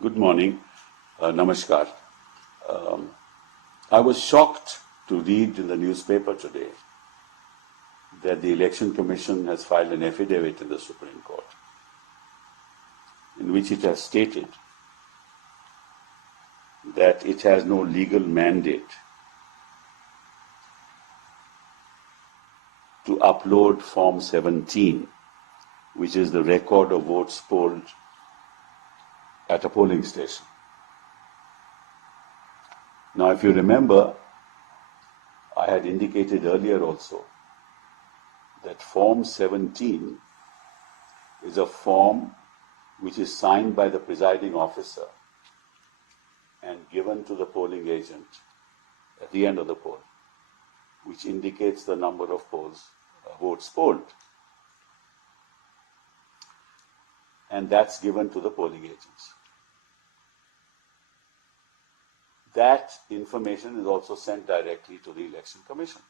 Good morning. Namaskar. Um, I was shocked to read in the newspaper today that the Election Commission has filed an affidavit in the Supreme Court in which it has stated that it has no legal mandate to upload Form 17, which is the record of votes polled at a polling station. Now, if you remember, I had indicated earlier also that Form 17 is a form which is signed by the presiding officer and given to the polling agent at the end of the poll, which indicates the number of votes polled. And that's given to the polling agents. That information is also sent directly to the Election Commission.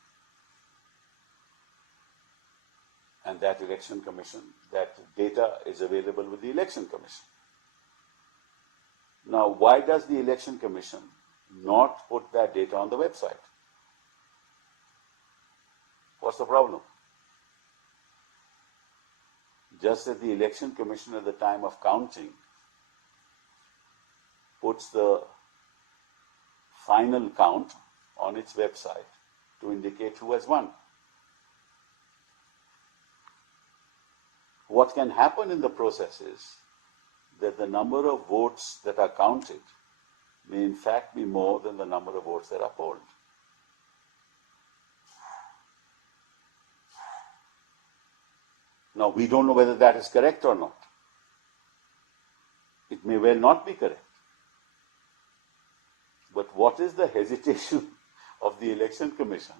And that Election Commission, that data is available with the Election Commission. Now, why does the Election Commission not put that data on the website? What's the problem? Just as the Election Commission at the time of counting puts the final count on its website to indicate who has won. What can happen in the process is that the number of votes that are counted may in fact be more than the number of votes that are polled. Now, we don't know whether that is correct or not. It may well not be correct. But what is the hesitation of the Election Commission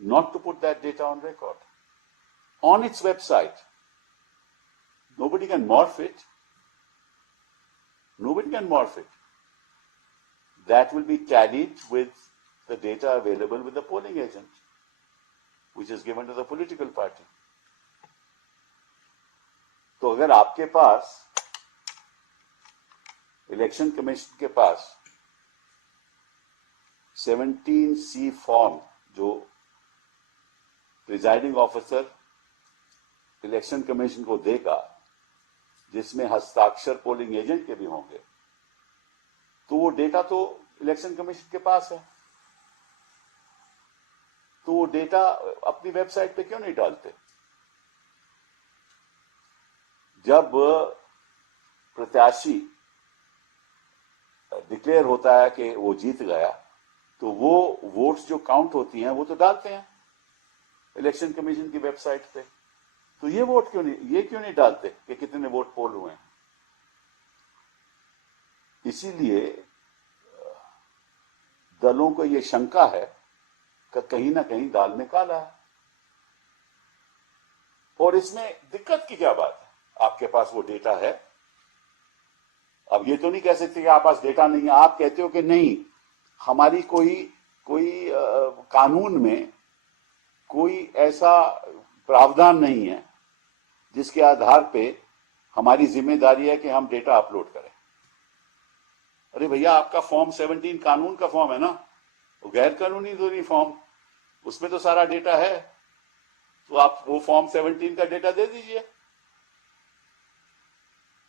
not to put that data on record? On its website. Nobody can morph it. Nobody can morph it. That will be tallied with the data available with the polling agent, which is given to the political party. तो अगर आपके पास election commission के पास 17C form जो presiding officer election commission को देगा, जिसमें हस्ताक्षर polling agent के भी होंगे, तो वो डेटा तो इलेक्शन कमीशन के पास है, तो वो डेटा अपनी वेबसाइट पे क्यों नहीं डालते? जब प्रत्याशी डिक्लेयर होता है कि वो जीत गया, तो वो वोट्स जो काउंट होती हैं वो तो डालते हैं इलेक्शन कमीशन की वेबसाइट पे। तो ये क्यों नहीं डालते कि कितने वोट पोल हुए हैं? इसीलिए दलों को ये शंका है कि कहीं ना कहीं दाल में काला है। और इसमें दिक्कत की क्या बात है? आपके पास वो डेटा है। अब ये तो नहीं कह सकते कि आपके पास डेटा नहीं है। आप कहते हो कि नहीं, हमारी कोई कानून में कोई ऐसा प्रावधान नहीं है जिसके आधार पे हमारी जिम्मेदारी है कि हम डेटा अपलोड करें। अरे भैया, आपका फॉर्म 17 कानून का फॉर्म है ना, वो गैर कानूनी तो नहीं फॉर्म, उसमें तो सारा डेटा है। तो आप वो फॉर्म 17 का डेटा दे दीजिए।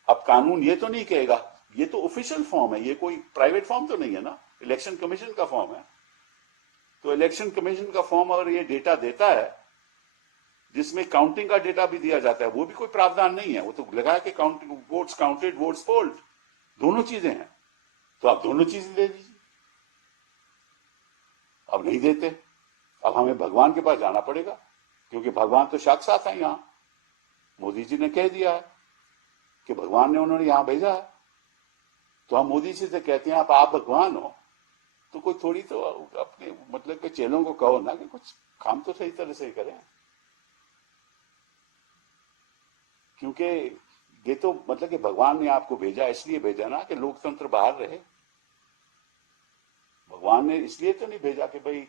अब कानून ये तो नहीं कहेगा, ये तो ऑफिशियल फॉर्म है, ये कोई प्राइवेट फॉर्म तो नहीं है ना, इलेक्शन कमीशन का फॉर्म है। तो इलेक्शन कमीशन का फॉर्म अगर ये डेटा देता है जिसमें काउंटिंग का डेटा भी दिया जाता है, वो भी कोई प्रावधान नहीं है। वो तो लगा के counting, votes counted, votes polled, दोनों चीजें हैं। तो आप दोनों चीजें दे दीजिए। अब नहीं देते, अब हमें भगवान के पास जाना पड़ेगा, क्योंकि भगवान तो साक्षात है। यहां मोदी जी ने कह दिया है कि भगवान ने उन्होंने यहां भेजा है। तो हम मोदी जी से कहते हैं आप भगवान हो, तो कोई थोड़ी तो अपने मतलब के चेलों को कहो ना कि कुछ काम तो सही तरह से करें। क्योंकि ये तो मतलब कि भगवान ने आपको भेजा, इसलिए भेजा ना कि लोकतंत्र बाहर रहे। भगवान ने इसलिए तो नहीं भेजा कि भाई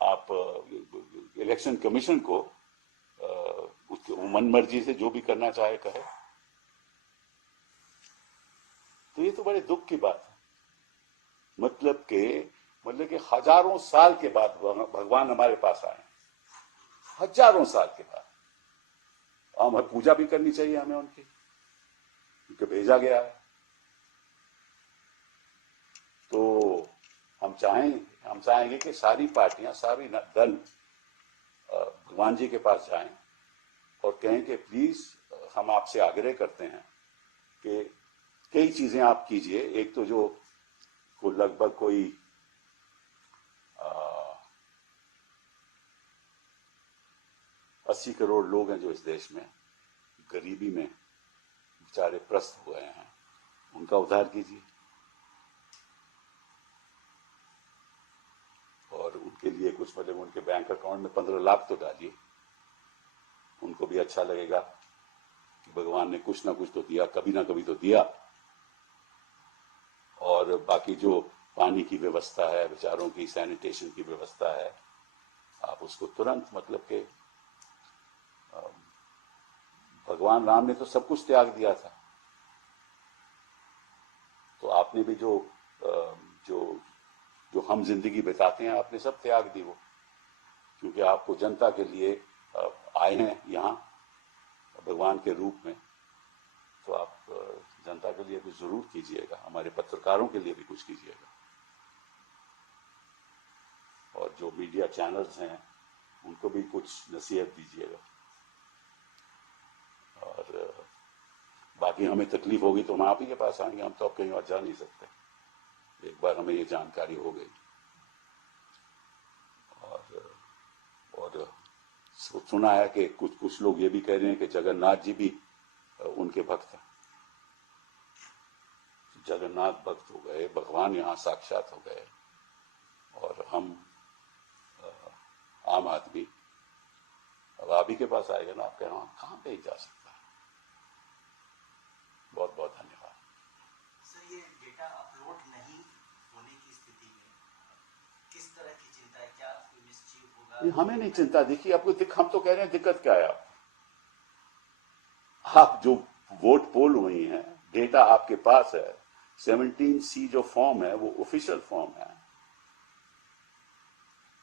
आप इलेक्शन कमीशन को उसकी मन मर्जी से जो भी करना चाहे कहे। तो ये तो बड़े दुख की बात है। मतलब कि हजारों साल के बाद भगवान हमारे पास आए, हजारों साल के बाद। हमें पूजा भी करनी चाहिए हमें उनकी, क्योंकि भेजा गया है। तो हम चाहेंगे कि सारी पार्टियां, सारी दल भगवान जी के पास जाएं और कहें कि प्लीज हम आपसे आग्रह करते हैं कि कई चीजें आप कीजिए। एक तो जो लगभग कोई 80 करोड़ लोग हैं जो इस देश में गरीबी में बेचारे प्रस्त हुए हैं, उनका उद्धार कीजिए। और उनके लिए कुछ उनके बैंक अकाउंट में 15 लाख तो डालिए, उनको भी अच्छा लगेगा कि भगवान ने कुछ ना कुछ तो दिया, कभी ना कभी तो दिया। और बाकी जो पानी की व्यवस्था है, बेचारों की सैनिटेशन की व्यवस्था है, आप उसको तुरंत के भगवान राम ने तो सब कुछ त्याग दिया था, तो आपने भी जो हम जिंदगी बिताते हैं, आपने सब त्याग दी वो, क्योंकि आपको जनता के लिए आए हैं यहाँ भगवान के रूप में। तो आप जनता के लिए भी जरूर कीजिएगा, हमारे पत्रकारों के लिए भी कुछ कीजिएगा, और जो मीडिया चैनल्स हैं उनको भी कुछ नसीहत दीजिएगा। और बाकी हमें तकलीफ होगी तो हम आप ही के पास आएंगे, हम तो अब कहीं और जा नहीं सकते। एक बार हमें ये जानकारी हो गई। और सुना है कि कुछ लोग ये भी कह रहे हैं कि जगन्नाथ जी भी उनके भक्त हैं। जगन्नाथ भक्त हो गए, भगवान यहाँ साक्षात हो गए, और हम आम आदमी अब आप ही के पास आएगा ना, आप कह रहे हो कहाँ पे ही जा सकता है। बहुत बहुत धन्यवाद। सर, ये डेटा अपलोड नहीं होने की स्थिति में किस तरह की चिंता है? क्या कोई मिसचीव होगा? हमें नहीं चिंता। देखिए आपको हम तो कह रहे हैं दिक्कत क्या है। आप जो वोट पोल हुई है, डेटा आपके पास है, 17C जो फॉर्म है वो ऑफिशियल फॉर्म है,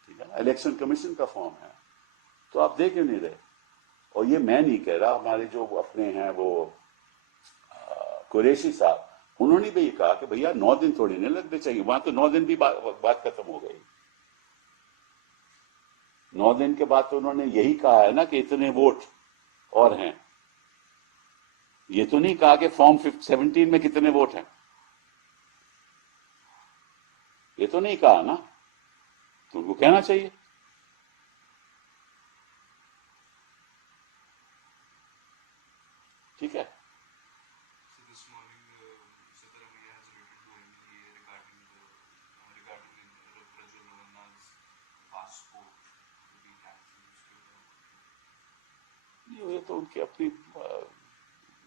ठीक है ना, इलेक्शन कमीशन का फॉर्म है, तो आप दे क्यों नहीं रहे? और ये मैं नहीं कह रहा, हमारे जो अपने हैं वो कुरैशी साहब, उन्होंने भी कहा कि भैया 9 दिन थोड़ी नहीं लगने चाहिए। वहां तो 9 दिन भी बात खत्म हो गई। 9 दिन के बाद तो उन्होंने यही कहा है ना कि इतने वोट और हैं। ये तो नहीं कहा कि फॉर्म 17 में कितने वोट हैं, ये तो नहीं कहा ना, तो उनको कहना चाहिए। ठीक है। ये तो उनकी अपनी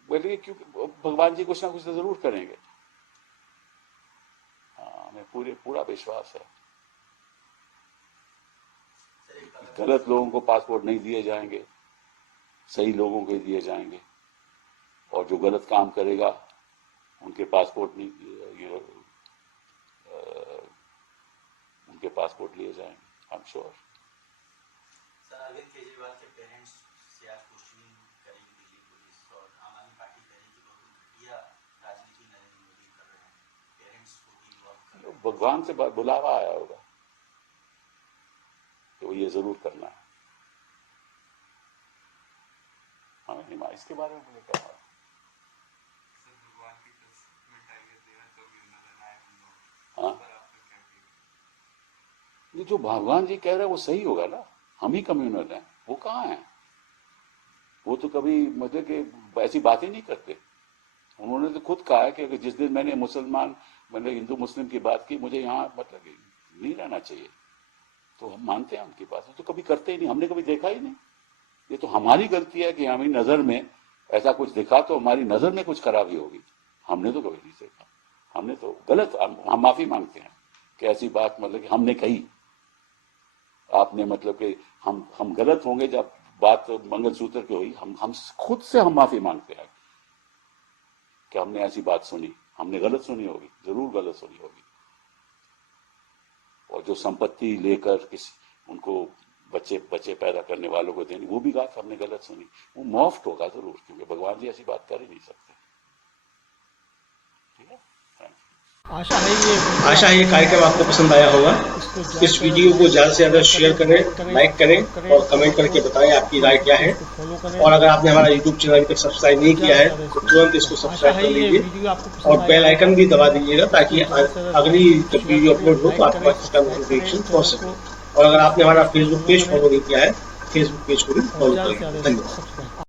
बोलिए, क्योंकि भगवान जी कुछ ना कुछ तो जरूर करेंगे। हाँ, हमें पूरा विश्वास है। गलत लोगों को पासपोर्ट नहीं दिए जाएंगे, सही लोगों को दिए जाएंगे, और जो गलत काम करेगा उनके पासपोर्ट नहीं, उनके पासपोर्ट लिए जाएंगे। I am sure. Sir, Arvind Kejriwal के पेरेंट्स से आज क्वेश्चनिंग करेगी दिल्ली पुलिस, और आम आदमी पार्टी करेगी कि बहुत घटिया राजनीति नरेंद्र मोदी कर रहे हैं, पेरेंट्स को भी इन्वॉल्व कर रहे हैं। भगवान से बुलावा आया होगा तो ये जरूर करना है। हमें नहीं, इसके बारे में मुझे क्या। हाँ, ये जो भगवान जी कह रहे हैं वो सही होगा ना। हम ही कम्युनल हैं, वो कहाँ हैं? वो तो कभी कि ऐसी बात ही नहीं करते। उन्होंने तो खुद कहा है कि जिस दिन मैंने हिंदू मुस्लिम की बात की, मुझे यहाँ नहीं रहना चाहिए। तो हम मानते हैं उनकी बात, तो कभी करते ही नहीं, हमने कभी देखा ही नहीं। ये तो हमारी गलती है कि हमारी नजर में ऐसा कुछ दिखा, तो हमारी नजर में कुछ खराबी होगी। हमने तो कभी नहीं देखा, हमने तो गलत, हम माफी मांगते हैं कि ऐसी बात कि हमने कही। आपने कि हम गलत होंगे जब बात मंगलसूत्र की हुई, हम खुद से हम माफी मांगते हैं कि हमने ऐसी बात सुनी, हमने गलत सुनी होगी, जरूर गलत सुनी होगी। और जो संपत्ति लेकर किसी उनको बच्चे पैदा करने वालों को देनी, वो भी बात हमने गलत सुनी। वो मुफ्त होगा जरूर, क्योंकि भगवान जी ऐसी बात कर ही नहीं सकते। ठीक है, थैंक यू। आशा है ये कार्यक्रम आपको पसंद आया होगा। इस वीडियो को ज़्यादा से ज़्यादा शेयर करें, लाइक करें और कमेंट करके बताएं आपकी राय क्या है। और अगर आपने हमारा यूट्यूब चैनल अभी तक सब्सक्राइब नहीं किया है तो तुरंत इसको सब्सक्राइब कर लीजिए और बेल आइकन भी दबा दीजिएगा, ताकि अगली जब वीडियो अपलोड हो तो आपके पास इसका नोटिफिकेशन पहुंच सके। और अगर आपने हमारा फेसबुक पेज फॉलो नहीं किया है, फेसबुक पेज को भी फॉलो करें। धन्यवाद।